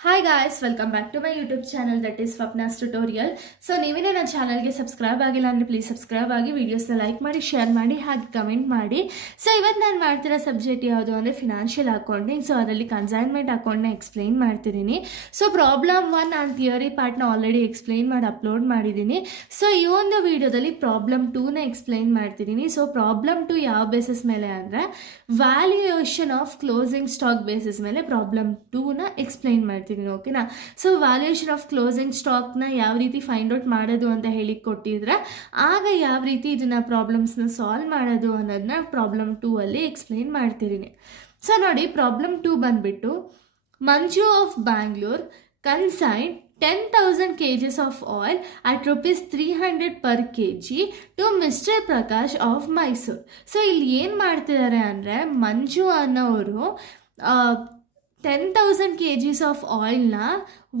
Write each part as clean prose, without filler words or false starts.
Hi guys, welcome back to my YouTube channel that is Swapna's Tutorial. So ನೀವೇನೇ ನನ್ನ ಚಾನಲ್ಗೆ subscribe ಆಗಿಲ್ಲ ಅಂದರೆ ಪ್ಲೀಸ್ ಸಬ್ಸ್ಕ್ರೈಬ್ ಆಗಿ ವಿಡಿಯೋಸ್ನ ಲೈಕ್ ಮಾಡಿ ಶೇರ್ ಮಾಡಿ ಹಾಗೆ ಕಮೆಂಟ್ ಮಾಡಿ. ಸೊ ಇವತ್ತು ನಾನು ಮಾಡ್ತಿರೋ ಸಬ್ಜೆಕ್ಟ್ ಯಾವುದು ಅಂದರೆ ಫಿನಾನ್ಷಿಯಲ್ ಅಕೌಂಟಿಂಗ್. ಸೊ ಅದರಲ್ಲಿ ಕನ್ಸೈನ್ಮೆಂಟ್ ಅಕೌಂಟ್ನ ಎಕ್ಸ್ಪ್ಲೈನ್ ಮಾಡ್ತಿದ್ದೀನಿ. ಸೊ ಪ್ರಾಬ್ಲಮ್ 1 ನಾನು ಥಿಯರಿ ಪಾರ್ಟ್ನ ಆಲ್ರೆಡಿ ಎಕ್ಸ್ಪ್ಲೈನ್ ಮಾಡಿ ಅಪ್ಲೋಡ್ ಮಾಡಿದ್ದೀನಿ. ಸೊ ಈ ಒಂದು ವಿಡಿಯೋದಲ್ಲಿ ಪ್ರಾಬ್ಲಮ್ 2ನ ಎಕ್ಸ್ಪ್ಲೈನ್ ಮಾಡ್ತಿದ್ದೀನಿ. ಸೊ ಪ್ರಾಬ್ಲಮ್ 2 ಯಾವ ಬೇಸಿಸ್ ಮೇಲೆ ಅಂದರೆ valuation of closing stock basis ಮೇಲೆ ಪ್ರಾಬ್ಲಮ್ 2ನ ಎಕ್ಸ್ಪ್ಲೈನ್ ಮಾಡ್ತೀನಿ. ಓಕೆನಾ. ಸೊ ವ್ಯಾಲ್ಯೂಯೇಷನ್ ಆಫ್ ಕ್ಲೋಸಿಂಗ್ ಸ್ಟಾಕ್ನ ಯಾವ ರೀತಿ ಫೈಂಡ್ ಔಟ್ ಮಾಡೋದು ಅಂತ ಹೇಳಿ ಕೊಟ್ಟಿದ್ರೆ ಆಗ ಯಾವ ರೀತಿ ಇದನ್ನ ಪ್ರಾಬ್ಲಮ್ಸ್ನ ಸಾಲ್ವ್ ಮಾಡೋದು ಅನ್ನೋದನ್ನ ಪ್ರಾಬ್ಲಮ್ 2 ಅಲ್ಲಿ ಎಕ್ಸ್ಪ್ಲೈನ್ ಮಾಡ್ತಿದ್ದೀನಿ. ಸೊ ನೋಡಿ, ಪ್ರಾಬ್ಲಮ್ 2 ಬಂದ್ಬಿಟ್ಟು Manju of Bangalore consign 10,000 kgs of oil at rupees 300 per kg to Mr. Prakash of Mysore. So ಇಲ್ಲಿ ಏನು ಮಾಡ್ತಿದ್ದಾರೆ ಅಂದರೆ ಮಂಜು ಅನ್ನೋರು 10,000 kgs ಆಫ್ ಆಯಿಲ್ನ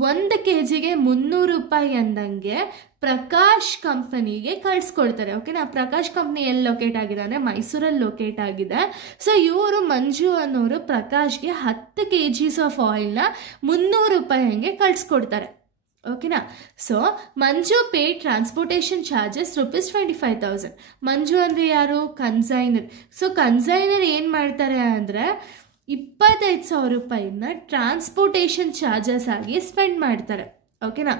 1 kgಗೆ 300 ರೂಪಾಯಿ ಅಂದಂಗೆ ಪ್ರಕಾಶ್ ಕಂಪನಿಗೆ ಕಳಿಸ್ಕೊಡ್ತಾರೆ. ಓಕೆನಾ. ಪ್ರಕಾಶ್ ಕಂಪ್ನಿ ಎಲ್ಲಿ ಲೊಕೇಟ್ ಆಗಿದೆ ಅಂದರೆ ಮೈಸೂರಲ್ಲಿ ಲೊಕೇಟ್ ಆಗಿದೆ. ಸೊ ಇವರು ಮಂಜು ಅನ್ನೋರು ಪ್ರಕಾಶ್ಗೆ 10 kgs ಆಫ್ ಆಯಿಲ್ನ 300 ರೂಪಾಯಿ ಹಂಗೆ ಕಳಿಸ್ಕೊಡ್ತಾರೆ. ಓಕೆನಾ. ಸೊ ಮಂಜು ಪೇ ಟ್ರಾನ್ಸ್ಪೋರ್ಟೇಷನ್ ಚಾರ್ಜಸ್ ₹25,000. ಮಂಜು ಅಂದರೆ ಯಾರು? ಕನ್ಸೈನರ್. ಸೊ ಕನ್ಸೈನರ್ ಏನು ಮಾಡ್ತಾರೆ ಅಂದರೆ 25,000 ರೂಪಾಯಿನ ಟ್ರಾನ್ಸ್ಪೋರ್ಟೇಷನ್ ಚಾರ್ಜಸ್ ಆಗಿ ಸ್ಪೆಂಡ್ ಮಾಡ್ತಾರೆ. ಓಕೆನಾ.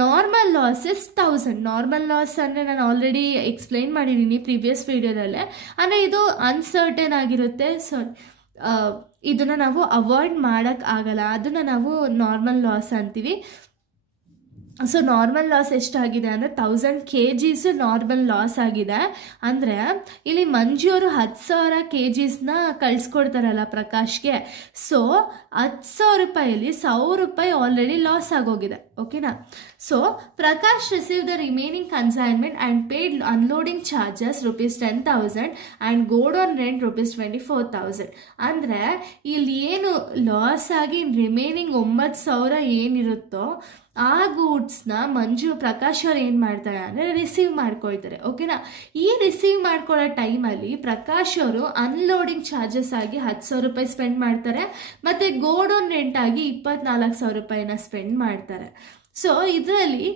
Normal loss is 1000. Normal loss ಅಂದರೆ ನಾನು ಆಲ್ರೆಡಿ ಎಕ್ಸ್ಪ್ಲೈನ್ ಮಾಡಿದ್ದೀನಿ ಪ್ರೀವಿಯಸ್ ವಿಡಿಯೋದಲ್ಲೇ. ಅಂದರೆ ಇದು ಅನ್ಸರ್ಟನ್ ಆಗಿರುತ್ತೆ. ಸೊ ಇದನ್ನು ನಾವು ಅವಾಯ್ಡ್ ಮಾಡೋಕ್ಕಾಗಲ್ಲ. ಅದನ್ನು ನಾವು ನಾರ್ಮಲ್ ಲಾಸ್ ಅಂತೀವಿ. ಸೊ ನಾರ್ಮಲ್ ಲಾಸ್ ಎಷ್ಟಾಗಿದೆ ಅಂದರೆ 1000 kgs ನಾರ್ಮಲ್ ಲಾಸ್ ಆಗಿದೆ. ಅಂದರೆ ಇಲ್ಲಿ ಮಂಜು ಅವರು 10,000 kgsನ ಕಳಿಸ್ಕೊಡ್ತಾರಲ್ಲ ಪ್ರಕಾಶ್ಗೆ. ಸೊ 10,000 ರೂಪಾಯಲ್ಲಿ 1,000 ರೂಪಾಯಿ ಆಲ್ರೆಡಿ ಲಾಸ್ ಆಗೋಗಿದೆ. ಓಕೆನಾ. So Prakash receive the remaining consignment and paid unloading charges ₹10,000 and godown rent ₹24,000. ಅಂದರೆ ಇಲ್ಲಿ ಏನು ಲಾಸ್ ಆಗಿ ರಿಮೈನಿಂಗ್ 9,000 ಏನಿರುತ್ತೋ ಆ ಗೂಡ್ಸ್ನ ಪ್ರಕಾಶ್ ಅವ್ರು ಏನು ಮಾಡ್ತಾರೆ ಅಂದರೆ ರಿಸೀವ್ ಮಾಡ್ಕೊಳ್ತಾರೆ. ಓಕೆನಾ. ಈ ರಿಸೀವ್ ಮಾಡ್ಕೊಳ್ಳೋ ಟೈಮಲ್ಲಿ ಪ್ರಕಾಶ್ ಅವರು ಅನ್ಲೋಡಿಂಗ್ ಚಾರ್ಜಸ್ ಆಗಿ 10,000 ರೂಪಾಯಿ ಸ್ಪೆಂಡ್ ಮಾಡ್ತಾರೆ ಮತ್ತು ಗೋಡೌನ್ ರೆಂಟ್ ಆಗಿ 24,000 ರೂಪಾಯಿನ ಸ್ಪೆಂಡ್ ಮಾಡ್ತಾರೆ. ಸೊ ಇದರಲ್ಲಿ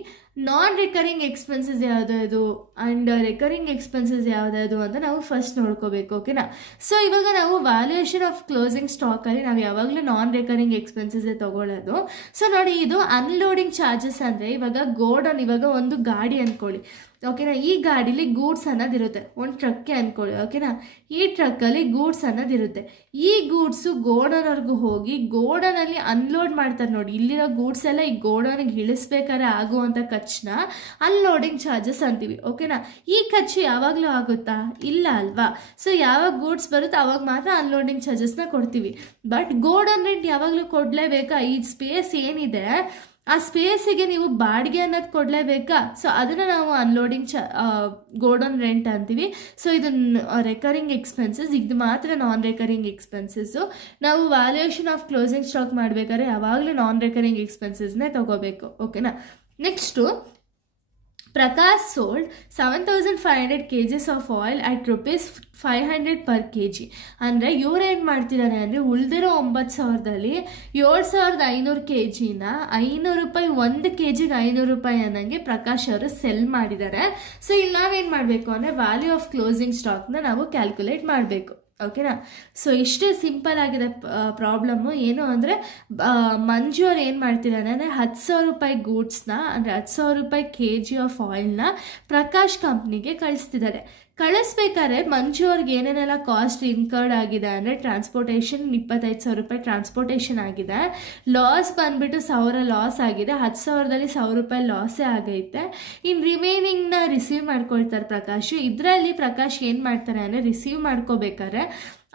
ನಾನ್ ರಿಕರಿಂಗ್ ಎಕ್ಸ್ಪೆನ್ಸಸ್ ಯಾವುದಾದ್ರು ಆ್ಯಂಡ್ ರಿಕರಿಂಗ್ ಎಕ್ಸ್ಪೆನ್ಸಸ್ ಯಾವುದಾದ್ರು ಅಂತ ನಾವು ಫಸ್ಟ್ ನೋಡ್ಕೋಬೇಕು. ಓಕೆನಾ. ಸೊ ಇವಾಗ ನಾವು ವ್ಯಾಲ್ಯೂಯೇಷನ್ ಆಫ್ ಕ್ಲೋಸಿಂಗ್ ಸ್ಟಾಕಲ್ಲಿ ನಾವು ಯಾವಾಗಲೂ ನಾನ್ ರಿಕರಿಂಗ್ ಎಕ್ಸ್ಪೆನ್ಸಸ್ಸೇ ತೊಗೊಳ್ಳೋದು. ಸೊ ನೋಡಿ, ಇದು ಅನ್ಲೋಡಿಂಗ್ ಚಾರ್ಜಸ್ ಅಂದರೆ ಇವಾಗ ಗೋಡೌನ್, ಇವಾಗ ಒಂದು ಗಾಡಿ ಅಂದ್ಕೊಳ್ಳಿ. ಓಕೆನಾ. ಈ ಗಾಡೀಲಿ ಗೂಡ್ಸ್ ಅನ್ನೋದಿರುತ್ತೆ. ಒಂದು ಟ್ರಕ್ಗೆ ಅಂದ್ಕೊಳ್ಳಿ. ಓಕೆನಾ. ಈ ಟ್ರಕ್ಕಲ್ಲಿ ಗೂಡ್ಸ್ ಅನ್ನೋದಿರುತ್ತೆ. ಈ ಗೂಡ್ಸು ಗೋಡೌನ್ವರೆಗೂ ಹೋಗಿ ಗೋಡೌನಲ್ಲಿ ಅನ್ಲೋಡ್ ಮಾಡ್ತಾರೆ. ನೋಡಿ, ಇಲ್ಲಿರೋ ಗೂಡ್ಸ್ ಎಲ್ಲ ಈ ಗೋಡೌನಿಗೆ ಇಳಿಸ್ಬೇಕಾದ್ರೆ ಆಗುವಂಥ ಖರ್ಚನ್ನ ಅನ್ಲೋಡಿಂಗ್ ಚಾರ್ಜಸ್ ಅಂತೀವಿ. ಓಕೆನಾ. ಈ ಖರ್ಚು ಯಾವಾಗಲೂ ಆಗುತ್ತಾ? ಇಲ್ಲ ಅಲ್ವಾ. ಸೊ ಯಾವಾಗ ಗೂಡ್ಸ್ ಬರುತ್ತೆ ಆವಾಗ ಮಾತ್ರ ಅನ್ಲೋಡಿಂಗ್ ಚಾರ್ಜಸ್ನ ಕೊಡ್ತೀವಿ. ಬಟ್ ಗೋಡೌನ್ ರೆಂಟ್ ಯಾವಾಗಲೂ ಕೊಡಲೇಬೇಕಾ? ಈ ಸ್ಪೇಸ್ ಏನಿದೆ ಆ ಸ್ಪೇಸಿಗೆ ನೀವು ಬಾಡಿಗೆ ಅನ್ನೋದು ಕೊಡಲೇಬೇಕಾ? ಸೊ ಅದನ್ನು ನಾವು ಅನ್ಲೋಡಿಂಗ್ ಗೋಡೌನ್ ರೆಂಟ್ ಅಂತೀವಿ. ಸೊ ಇದು ರೆಕರಿಂಗ್ ಎಕ್ಸ್ಪೆನ್ಸಸ್, ಇದು ಮಾತ್ರ ನಾನ್ ರೆಕರಿಂಗ್ ಎಕ್ಸ್ಪೆನ್ಸಸ್ಸು. ನಾವು ವ್ಯಾಲ್ಯೂಯೇಷನ್ ಆಫ್ ಕ್ಲೋಸಿಂಗ್ ಸ್ಟಾಕ್ ಮಾಡಬೇಕಾದ್ರೆ ಯಾವಾಗಲೂ ನಾನ್ ರೆಕರಿಂಗ್ ಎಕ್ಸ್ಪೆನ್ಸಸ್ನೇ ತಗೋಬೇಕು. ಓಕೆನಾ. Next Prakash sold 7,500 kgs of oil at ₹500 per kg. ಅಂದರೆ ಇವ್ರು ಏನು ಮಾಡ್ತಿದ್ದಾರೆ ಅಂದರೆ ಉಳಿದಿರೋ 9,000ದಲ್ಲಿ 7,500 kgನ 500 ರೂಪಾಯಿ 1 kgಗೆ 500 ರೂಪಾಯಿ ಅನ್ನಂಗೆ ಪ್ರಕಾಶ್ ಅವರು ಸೆಲ್ ಮಾಡಿದ್ದಾರೆ. ಸೊ ಇಲ್ಲಿ ನಾವೇನು ಮಾಡಬೇಕು ಅಂದರೆ ವ್ಯಾಲ್ಯೂ ಆಫ್ ಕ್ಲೋಸಿಂಗ್ ಸ್ಟಾಕ್ನ ನಾವು ಕ್ಯಾಲ್ಕುಲೇಟ್ ಮಾಡಬೇಕು. ಓಕೆನಾ. ಸೊ ಇಷ್ಟೇ ಸಿಂಪಲ್ ಆಗಿದೆ ಪ್ರಾಬ್ಲಮ್ಮು. ಏನು ಅಂದರೆ ಮಂಜು ಅವ್ರು ಏನು ಮಾಡ್ತಿದ್ದಾರೆ ಅಂದರೆ 10,000 ರೂಪಾಯಿ ಗೂಡ್ಸ್ನ ಅಂದರೆ 10,000 ರೂಪಾಯಿ kg ಆಫ್ ಆಯಿಲ್ನ ಪ್ರಕಾಶ್ ಕಂಪ್ನಿಗೆ ಕಳಿಸ್ತಿದ್ದಾರೆ. ಕಳಿಸ್ಬೇಕಾದ್ರೆ ಮಂಜು ಅವ್ರಿಗೆ ಏನೇನೆಲ್ಲ ಕಾಸ್ಟ್ ಇನ್ಕರ್ಡ್ ಆಗಿದೆ ಅಂದರೆ ಟ್ರಾನ್ಸ್ಪೋರ್ಟೇಷನ್ 25,000 ರೂಪಾಯಿ ಟ್ರಾನ್ಸ್ಪೋರ್ಟೇಷನ್ ಆಗಿದೆ. ಲಾಸ್ ಬಂದುಬಿಟ್ಟು 1,000 ಲಾಸ್ ಆಗಿದೆ. 10,000ದಲ್ಲಿ 1,000 ರೂಪಾಯಿ ಲಾಸೇ ಆಗೈತೆ. ಇನ್ನು ರಿಮೈನಿಂಗ್ನ ರಿಸೀವ್ ಮಾಡ್ಕೊಳ್ತಾರೆ ಪ್ರಕಾಶ್. ಇದರಲ್ಲಿ ಪ್ರಕಾಶ್ ಏನು ಮಾಡ್ತಾರೆ ಅಂದರೆ ರಿಸೀವ್ ಮಾಡ್ಕೋಬೇಕಾದ್ರೆ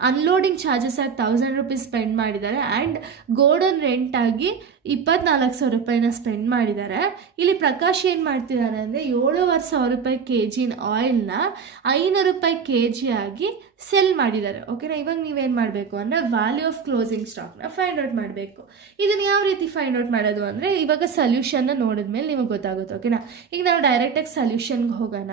ಅನ್ಲೋಡಿಂಗ್ ಚಾರ್ಜಸ್ ಆಗಿ 1,000 ರೂಪೀಸ್ ಸ್ಪೆಂಡ್ ಮಾಡಿದ್ದಾರೆ ಆ್ಯಂಡ್ ಗೋಡೌನ್ ರೆಂಟ್ ಆಗಿ 24,000 ರೂಪಾಯಿನ ಸ್ಪೆಂಡ್ ಮಾಡಿದ್ದಾರೆ. ಇಲ್ಲಿ ಪ್ರಕಾಶ್ ಏನು ಮಾಡ್ತಿದ್ದಾರೆ ಅಂದರೆ 7,500 ರೂಪಾಯಿ kg ಆಯಿಲ್ನ 500 ರೂಪಾಯಿ kg ಆಗಿ ಸೆಲ್ ಮಾಡಿದ್ದಾರೆ. ಓಕೆನಾ. ಇವಾಗ ನೀವೇನು ಮಾಡಬೇಕು ಅಂದರೆ ವ್ಯಾಲ್ಯೂ ಆಫ್ ಕ್ಲೋಸಿಂಗ್ ಸ್ಟಾಕ್ನ ಫೈಂಡ್ ಔಟ್ ಮಾಡಬೇಕು. ಇದನ್ನು ಯಾವ ರೀತಿ ಫೈಂಡ್ ಔಟ್ ಮಾಡೋದು ಅಂದರೆ ಇವಾಗ ಸೊಲ್ಯೂಷನ್ನ ನೋಡಿದ್ಮೇಲೆ ನಿಮಗೆ ಗೊತ್ತಾಗುತ್ತೆ. ಓಕೆನಾ. ಈಗ ನಾವು ಡೈರೆಕ್ಟಾಗಿ ಸೊಲ್ಯೂಷನ್ಗೆ ಹೋಗೋಣ.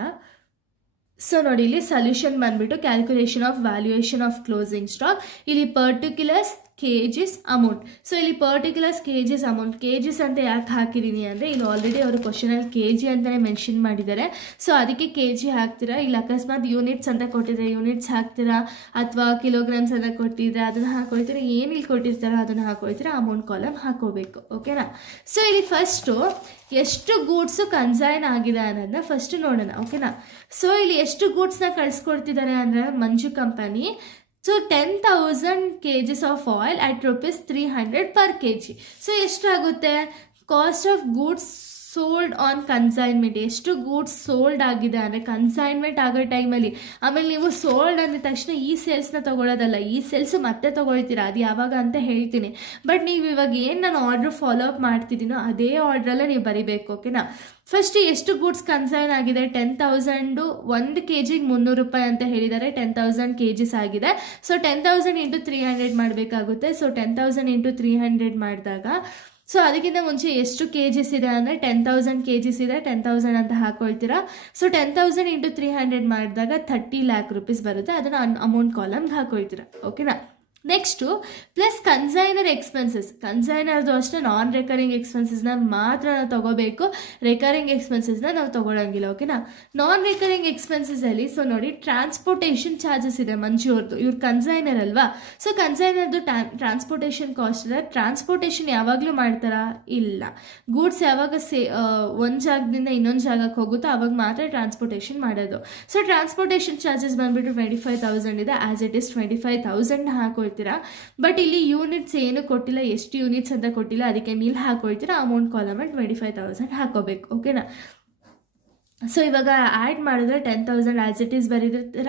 ಸೊ ನೋಡಿ, ಇಲ್ಲಿ ಸೊಲ್ಯೂಷನ್ ಬಂದ್ಬಿಟ್ಟು calculation of valuation of closing stock. ಇಲ್ಲಿ ಪರ್ಟಿಕ್ಯುಲರ್ಸ್ ಕೆಜಿಸ್ ಅಮೌಂಟ್. ಸೊ ಇಲ್ಲಿ ಪರ್ಟಿಕ್ಯುಲರ್ಸ್ ಕೆಜಿಸ್ ಅಮೌಂಟ್. ಕೆಜಿಸ್ ಅಂತ ಯಾಕೆ ಹಾಕಿದ್ದೀನಿ ಅಂದರೆ ಇಲ್ಲಿ ಆಲ್ರೆಡಿ ಅವರು ಕ್ವಶನಲ್ಲಿ ಕೆಜಿ ಅಂತಲೇ ಮೆನ್ಷನ್ ಮಾಡಿದ್ದಾರೆ. ಸೊ ಅದಕ್ಕೆ ಕೆಜಿ ಹಾಕ್ತೀರಾ. ಇಲ್ಲಿ ಅಕಸ್ಮಾತ್ ಯೂನಿಟ್ಸ್ ಅಂತ ಕೊಟ್ಟಿದ್ರೆ ಯೂನಿಟ್ಸ್ ಹಾಕ್ತೀರಾ, ಅಥವಾ ಕಿಲೋಗ್ರಾಮ್ಸ್ ಅಂತ ಕೊಟ್ಟಿದ್ರೆ ಅದನ್ನು ಹಾಕೊಳ್ತೀರಾ, ಏನು ಇಲ್ಲಿ ಕೊಟ್ಟಿರ್ತಾರೋ ಅದನ್ನು ಹಾಕೊಳ್ತೀರಾ, ಅಮೌಂಟ್ ಕಾಲಮ್ ಹಾಕೋಬೇಕು. ಓಕೆನಾ. ಸೊ ಇಲ್ಲಿ ಫಸ್ಟು ಎಷ್ಟು ಗೂಡ್ಸು ಕನ್ಸೈನ್ ಆಗಿದೆ ಅನ್ನೋದನ್ನ ಫಸ್ಟ್ ನೋಡೋಣ. ಓಕೆನಾ. ಸೊ ಇಲ್ಲಿ ಎಷ್ಟು ಗೂಡ್ಸ್ನ ಕಳಿಸ್ಕೊಡ್ತಿದ್ದಾರೆ ಅಂದರೆ Manju company. So 10,000 kgs of oil at ₹300 per kg. So ಎಷ್ಟಾಗುತ್ತೆ cost of goods sold on consignment. ಎಷ್ಟು ಗೂಡ್ಸ್ ಸೋಲ್ಡ್ ಆಗಿದೆ ಅಂದರೆ ಕನ್ಸೈನ್ಮೆಂಟ್ ಆಗೋ ಟೈಮಲ್ಲಿ. ಆಮೇಲೆ ನೀವು ಸೋಲ್ಡ್ ಅಂದ ತಕ್ಷಣ ಈ ಸೇಲ್ಸ್ನ ತೊಗೊಳ್ಳೋದಲ್ಲ, ಈ ಸೇಲ್ಸು ಮತ್ತೆ ತೊಗೊಳ್ತೀರಾ, ಅದು ಯಾವಾಗ ಅಂತ ಹೇಳ್ತೀನಿ. ಬಟ್ ನೀವು ಇವಾಗ ಏನು ನಾನು ಆರ್ಡ್ರ್ ಫಾಲೋ ಅಪ್ ಮಾಡ್ತಿದ್ದೀನೋ ಅದೇ ಆರ್ಡ್ರಲ್ಲೇ ನೀವು ಬರಿಬೇಕು. ಓಕೆನಾ. ಫಸ್ಟ್ ಎಷ್ಟು ಗೂಡ್ಸ್ ಕನ್ಸೈನ್ ಆಗಿದೆ, 10,000 1 kg ₹300 ಅಂತ ಹೇಳಿದ್ದಾರೆ. 10,000 kgs ಆಗಿದೆ. ಸೊ 10,000 × 300 ಮಾಡಬೇಕಾಗುತ್ತೆ. ಸೊ 10,000 × 300 ಮಾಡಿದಾಗ ಸೊ ಅದಕ್ಕಿಂತ ಮುಂಚೆ ಎಷ್ಟು ಕೆಜಿಸ್ ಇದೆ ಅಂದರೆ 10,000 kgs ಇದೆ, 10,000 ಅಂತ ಹಾಕೊಳ್ತೀರಾ. ಸೊ 10,000 × 300 ಮಾಡಿದಾಗ 30 lakh rupees ಬರುತ್ತೆ. ಅದನ್ನು ಅಮೌಂಟ್ ಕಾಲಮ್ಗೆ ಹಾಕೊಳ್ತೀರಾ. ಓಕೆನಾ. Next plus consignor expenses. ಕನ್ಸೈನರ್ದು ಅಷ್ಟೇ ನಾನ್ ರೆಕರಿಂಗ್ ಎಕ್ಸ್ಪೆನ್ಸಸ್ನ ಮಾತ್ರ ನಾವು ತೊಗೋಬೇಕು, ರೆಕರಿಂಗ್ ಎಕ್ಸ್ಪೆನ್ಸಸ್ನ ನಾವು ತೊಗೊಳಂಗಿಲ್ಲ. ಓಕೆನಾ. ನಾನ್ ರೆಕರಿಂಗ್ ಎಕ್ಸ್ಪೆನ್ಸಸಲ್ಲಿ ಸೊ ನೋಡಿ ಟ್ರಾನ್ಸ್ಪೋರ್ಟೇಷನ್ ಚಾರ್ಜಸ್ ಇದೆ ಮಂಜು ಅವ್ರದ್ದು. ಇವ್ರು ಕನ್ಸೈನರ್ ಅಲ್ವಾ. ಸೊ ಕನ್ಸೈನರ್ದು ಟ್ರಾನ್ಸ್ಪೋರ್ಟೇಷನ್ ಕಾಸ್ಟ್ ಇದೆ. ಟ್ರಾನ್ಸ್ಪೋರ್ಟೇಷನ್ ಯಾವಾಗಲೂ ಮಾಡ್ತಾರಾ? ಇಲ್ಲ. ಗೂಡ್ಸ್ ಯಾವಾಗ ಒಂದು ಜಾಗದಿಂದ ಇನ್ನೊಂದು ಜಾಗಕ್ಕೆ ಹೋಗುತ್ತೋ ಅವಾಗ ಮಾತ್ರ ಟ್ರಾನ್ಸ್ಪೋರ್ಟೇಷನ್ ಮಾಡೋದು. ಸೊ ಟ್ರಾನ್ಸ್ಪೋರ್ಟೇಷನ್ ಚಾರ್ಜಸ್ ಬಂದುಬಿಟ್ಟು 25,000 ಇದೆ. ಆ್ಯಸ್ ಇಟ್ ಇಸ್ 25,000 ಹಾಕೋ ಬಟ್ ಇಲ್ಲಿ ಯೂನಿಟ್ಸ್ ಏನು ಕೊಟ್ಟಿಲ್ಲ, ಎಷ್ಟು ಯೂನಿಟ್ಸ್ ಅಂತ ಕೊಟ್ಟಿಲ್ಲ, ಅದಕ್ಕೆ ನೀಲ್ ಹಾಕೊಳ್ತೀರಾ. ಅಮೌಂಟ್ ಕಾಲಮ್ 25,000 ಹಾಕೋಬೇಕು. ಓಕೆನಾ. ಸೊ ಇವಾಗ ಆ್ಯಡ್ ಮಾಡಿದ್ರೆ 10,000 ಆ್ಯಸ್ ಇಟ್ ಈಸ್ ಬರೀದಿರ್ತೀರ.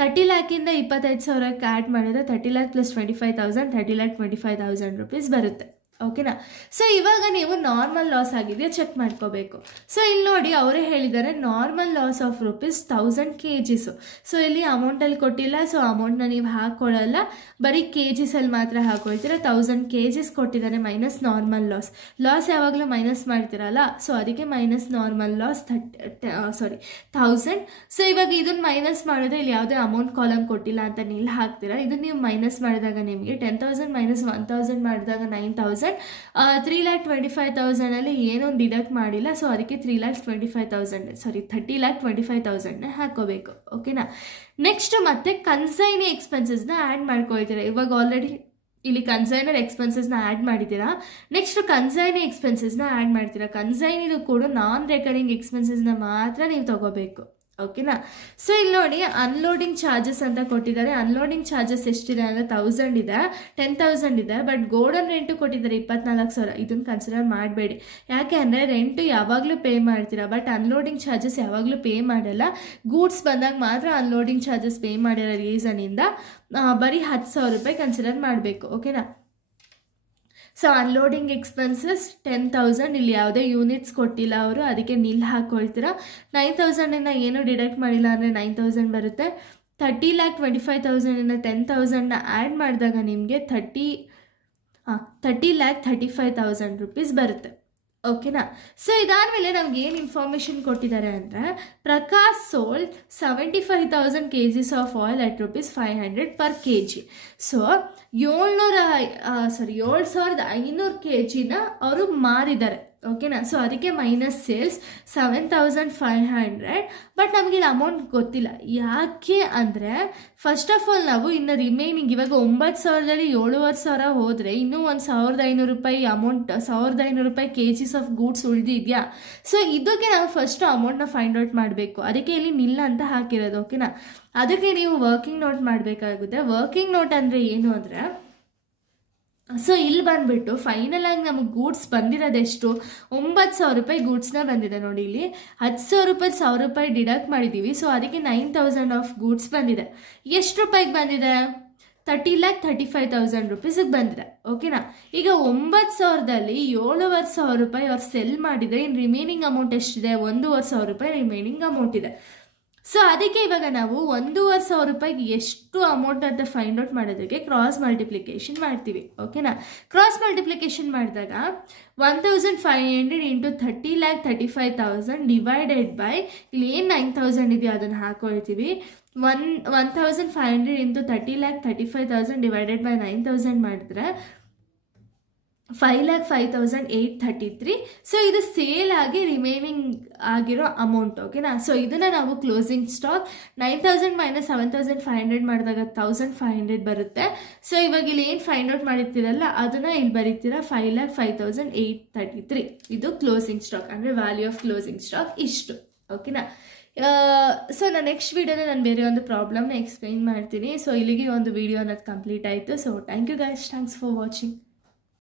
30 lakh ಇಂದ 25,000ಕ್ಕೆ ಆ್ಯಡ್ ಮಾಡಿದ್ರೆ 30 lakh + 25,000 30 lakh 25,000 rupees ಬರುತ್ತೆ. ಓಕೆನಾ. ಸೊ ಇವಾಗ ನೀವು ನಾರ್ಮಲ್ ಲಾಸ್ ಆಗಿದೆಯಾ ಚೆಕ್ ಮಾಡ್ಕೋಬೇಕು. ಸೊ ಇಲ್ಲಿ ನೋಡಿ ಅವರೇ ಹೇಳಿದ್ದಾರೆ normal loss of ₹1000 kgs. So ಇಲ್ಲಿ ಅಮೌಂಟಲ್ಲಿ ಕೊಟ್ಟಿಲ್ಲ. ಸೊ ಅಮೌಂಟ್ನ ನೀವು ಹಾಕ್ಕೊಳ್ಳಲ್ಲ, ಬರೀ ಕೆಜಿಸಲ್ಲಿ ಮಾತ್ರ ಹಾಕೊಳ್ತೀರಾ. 1000 kgs ಕೊಟ್ಟಿದ್ದಾರೆ ಮೈನಸ್ ನಾರ್ಮಲ್ ಲಾಸ್. ಲಾಸ್ ಯಾವಾಗಲೂ ಮೈನಸ್ ಮಾಡ್ತೀರಲ್ಲ, ಸೊ ಅದಕ್ಕೆ ಮೈನಸ್ ನಾರ್ಮಲ್ ಲಾಸ್ 1000. ಸೊ ಇವಾಗ ಇದನ್ನು ಮೈನಸ್ ಮಾಡಿದ್ರೆ ಇಲ್ಲಿ ಯಾವುದೇ ಅಮೌಂಟ್ ಕಾಲಮ್ ಕೊಟ್ಟಿಲ್ಲ ಅಂತ ನೀವು ಹಾಕ್ತೀರಾ. ಇದನ್ನು ನೀವು ಮೈನಸ್ ಮಾಡಿದಾಗ ನಿಮಗೆ 10,000 - 1,000 ಮಾಡಿದಾಗ 9,000. 3,25,000 ಅಲ್ಲಿ ಏನೋ ಡಿಡಕ್ಟ್ ಮಾಡಿಲ್ಲ. ಸೊ ಅದಕ್ಕೆ 30 lakh 25,000 ಹಾಕೋಬೇಕು. ಓಕೆನಾ. ನೆಕ್ಸ್ಟ್ ಮತ್ತೆ ಕನ್ಸೈನಿ ಎಕ್ಸ್ಪೆನ್ಸಸ್ನ ಆ್ಯಡ್ ಮಾಡ್ಕೊಳ್ತೀರಾ. ಇವಾಗ ಆಲ್ರೆಡಿ ಇಲ್ಲಿ ಕನ್ಸೈನರ್ ಎಕ್ಸ್ಪೆನ್ಸಸ್ನ ಆ್ಯಡ್ ಮಾಡಿದ್ದೀರಾ. ನೆಕ್ಸ್ಟ್ ಕನ್ಸೈನಿ ಎಕ್ಸ್ಪೆನ್ಸಸ್ನ ಆ್ಯಡ್ ಮಾಡ್ತೀರಾ. ಕನ್ಸೈನಿದು ಕೂಡ ನಾನ್ ರೆಕರಿಂಗ್ ಎಕ್ಸ್ಪೆನ್ಸಸ್ನ ಮಾತ್ರ ನೀವು ತಗೋಬೇಕು. ಓಕೆನಾ. ಸೊ ಇಲ್ಲಿ ನೋಡಿ ಅನ್ಲೋಡಿಂಗ್ ಚಾರ್ಜಸ್ ಅಂತ ಕೊಟ್ಟಿದ್ದಾರೆ. ಅನ್ಲೋಡಿಂಗ್ ಚಾರ್ಜಸ್ ಎಷ್ಟಿದೆ ಅಂದರೆ 1,000 ಇದೆ, 10,000 ಇದೆ. ಬಟ್ ಗೋಡನ್ ರೆಂಟು ಕೊಟ್ಟಿದ್ದಾರೆ 24,000. ಇದನ್ನು ಕನ್ಸಿಡರ್ ಮಾಡಬೇಡಿ. ಯಾಕೆ ಅಂದರೆ ರೆಂಟು ಯಾವಾಗಲೂ ಪೇ ಮಾಡ್ತೀರಾ, ಬಟ್ ಅನ್ಲೋಡಿಂಗ್ ಚಾರ್ಜಸ್ ಯಾವಾಗಲೂ ಪೇ ಮಾಡಲ್ಲ. ಗೂಡ್ಸ್ ಬಂದಾಗ ಮಾತ್ರ ಅನ್ಲೋಡಿಂಗ್ ಚಾರ್ಜಸ್ ಪೇ ಮಾಡಿರೋ ರೀಸನಿಂದ ಬರೀ 10,000 ರೂಪಾಯಿ ಕನ್ಸಿಡರ್ ಮಾಡಬೇಕು. ಓಕೆನಾ. So unloading expenses 10,000. ಇಲ್ಲಿ ಯಾವುದೇ ಯೂನಿಟ್ಸ್ ಕೊಟ್ಟಿಲ್ಲ ಅವರು, ಅದಕ್ಕೆ ನಿಲ್ ಹಾಕ್ಕೊಳ್ತೀರಾ. 9,000 ಏನು ಡಿಡಕ್ಟ್ ಮಾಡಿಲ್ಲ ಅಂದರೆ 9,000 ಬರುತ್ತೆ. 30 lakh 25,000 10,000 ಆ್ಯಡ್ ಮಾಡಿದಾಗ ನಿಮಗೆ 30 lakh 35,000 rupees ಬರುತ್ತೆ. ಓಕೆನಾ. ಸೊ ಇದಾದಮೇಲೆ ನಮ್ಗೆ ಏನು ಇನ್ಫಾರ್ಮೇಷನ್ ಕೊಟ್ಟಿದ್ದಾರೆ ಅಂದರೆ Prakash sold 75,000 kgs of oil at ₹500 per kg. So 7,500 kgನ ಅವರು ಮಾರಿದ್ದಾರೆ. ಓಕೆನಾ. ಸೊ ಅದಕ್ಕೆ ಮೈನಸ್ ಸೇಲ್ಸ್ 7,500. ಬಟ್ ನಮಗೆ ಇಲ್ಲಿ ಅಮೌಂಟ್ ಗೊತ್ತಿಲ್ಲ. ಯಾಕೆ ಅಂದರೆ ಫಸ್ಟ್ ಆಫ್ ಆಲ್ ನಾವು ಇನ್ನು ರಿಮೈನಿಂಗ್ ಇವಾಗ 9,000ದಲ್ಲಿ 7,500 ಹೋದರೆ ಇನ್ನೂ ಒಂದು 1,500 ರೂಪಾಯಿ ಅಮೌಂಟ್, 1,500 ರೂಪಾಯಿ kgs ಆಫ್ ಗೂಡ್ಸ್ ಉಳಿದಿದೆಯಾ. ಸೊ ಇದಕ್ಕೆ ನಾವು ಫಸ್ಟ್ ಅಮೌಂಟ್ನ ಫೈಂಡ್ ಔಟ್ ಮಾಡಬೇಕು. ಅದಕ್ಕೆ ಇಲ್ಲಿ ನಿಲ್ಲ ಅಂತ ಹಾಕಿರೋದು. ಓಕೆನಾ. ಅದಕ್ಕೆ ನೀವು ವರ್ಕಿಂಗ್ ನೋಟ್ ಮಾಡಬೇಕಾಗುತ್ತೆ. ವರ್ಕಿಂಗ್ ನೋಟ್ ಅಂದರೆ ಏನು ಅಂದರೆ ಸೊ ಇಲ್ಲಿ ಬಂದುಬಿಟ್ಟು ಫೈನಲ್ ಆಗಿ ನಮಗೆ ಗೂಡ್ಸ್ ಬಂದಿರೋದೆಷ್ಟು 9,000 ರೂಪಾಯಿ ಗೂಡ್ಸ್ನ ಬಂದಿದೆ. ನೋಡಿ ಇಲ್ಲಿ 10,000 ರೂಪಾಯಿ 1,000 ರೂಪಾಯಿ ಡಿಡಕ್ಟ್ ಮಾಡಿದ್ದೀವಿ. ಸೊ ಅದಕ್ಕೆ 9,000 ಆಫ್ ಗೂಡ್ಸ್ ಬಂದಿದೆ. ಎಷ್ಟು ರೂಪಾಯಿಗೆ ಬಂದಿದೆ? 30 lakh 35,000 rupeesಗೆ ಬಂದಿದೆ. ಓಕೆನಾ. ಈಗ 9,000ದಲ್ಲಿ 7,500 ರೂಪಾಯಿ ಅವ್ರು ಸೆಲ್ ಮಾಡಿದರೆ ಇನ್ನು ರಿಮೈನಿಂಗ್ ಅಮೌಂಟ್ ಎಷ್ಟಿದೆ? 1,500 ರೂಪಾಯಿ ರಿಮೈನಿಂಗ್ ಅಮೌಂಟ್ ಇದೆ. ಸೊ ಅದಕ್ಕೆ ಇವಾಗ ನಾವು 1,500 ರೂಪಾಯಿಗೆ ಎಷ್ಟು ಅಮೌಂಟ್ ಅಂತ ಫೈಂಡ್ ಔಟ್ ಮಾಡೋದಕ್ಕೆ ಕ್ರಾಸ್ ಮಲ್ಟಿಪ್ಲಿಕೇಶನ್ ಮಾಡ್ತೀವಿ. ಓಕೆನಾ. ಕ್ರಾಸ್ ಮಲ್ಟಿಪ್ಲಿಕೇಶನ್ ಮಾಡಿದಾಗ 1,500 × 30 lakh 35,000 ಡಿವೈಡೆಡ್ ಬೈ ಇಲ್ಲಿ ಏನು 9,000 ಇದೆಯೋ ಅದನ್ನು ಹಾಕೊಳ್ತೀವಿ. 1500 ಇಂಟು 30,35,000 ಡಿವೈಡೆಡ್ ಬೈ 9,000 ಮಾಡಿದ್ರೆ 5,05,833. ಸೊ ಇದು ಸೇಲ್ ಆಗಿ ರಿಮೈನಿಂಗ್ ಆಗಿರೋ ಅಮೌಂಟ್, ಓಕೆನಾ. ಸೊ ಇದನ್ನು ನಾವು ಕ್ಲೋಸಿಂಗ್ ಸ್ಟಾಕ್ 9,000 ಮೈನಸ್ 7,500 ಮಾಡಿದಾಗ 1,500 ಬರುತ್ತೆ. ಸೊ ಇವಾಗ ಇಲ್ಲಿ ಏನು ಫೈಂಡ್ ಔಟ್ ಮಾಡಿರ್ತೀರಲ್ಲ ಅದನ್ನು ಇಲ್ಲಿ ಬರೀತೀರಾ 5,05,833. ಇದು ಕ್ಲೋಸಿಂಗ್ ಸ್ಟಾಕ್ ಅಂದರೆ ವ್ಯಾಲ್ಯೂ ಆಫ್ ಕ್ಲೋಸಿಂಗ್ ಸ್ಟಾಕ್ ಇಷ್ಟು, ಓಕೆನಾ. ಸೊ ನಾನು ನೆಕ್ಸ್ಟ್ ವೀಡಿಯೋನ ನಾನು ಬೇರೆ ಒಂದು ಪ್ರಾಬ್ಲಮ್ನ ಎಕ್ಸ್ಪ್ಲೈನ್ ಮಾಡ್ತೀನಿ. ಸೊ ಇಲ್ಲಿಗೆ ಒಂದು ವಿಡಿಯೋ ಅನ್ನೋದು ಕಂಪ್ಲೀಟ್ ಆಯಿತು. So thank you guys, thanks for watching.